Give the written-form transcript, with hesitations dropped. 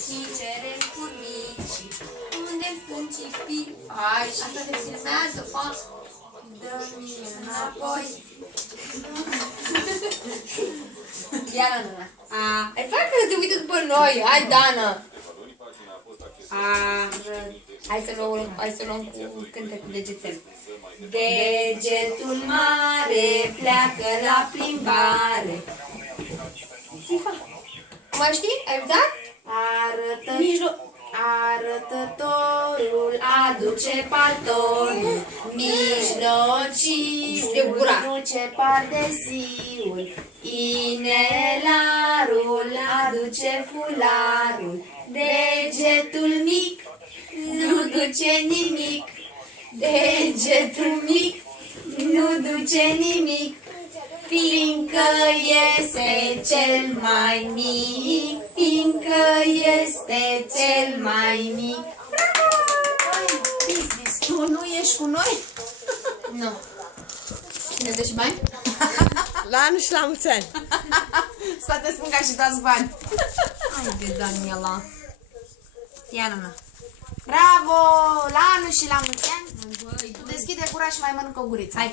și cerem cu mici. Unde sunt cipii? Hai, și asta te filmează, fac. Dă-mi înapoi. Ia la Nana. Hai, fac că se uită după noi. Hai, Dana. Hai să luăm cu cântecul degețel. Degetul mare pleacă la plimbare. Sifa. Mai știi? Ai uitat? Arătătorul aduce paltonul, mijlocii aduce pardesiul, inelarul aduce fularul, degetul mic nu duce nimic, degetul mic nu duce nimic, fiindcă este cel mai mic, fiindcă este cel mai mic. Tu nu ești cu noi? Nu. Cine dă și bani? La anul și la mulți ani. Spate spun ca și dați bani. Haide, Daniela. Ia, Nana. Bravo! La anul și la mulți ani. Tu deschide gura și mai mănâncă o guriță. Hai.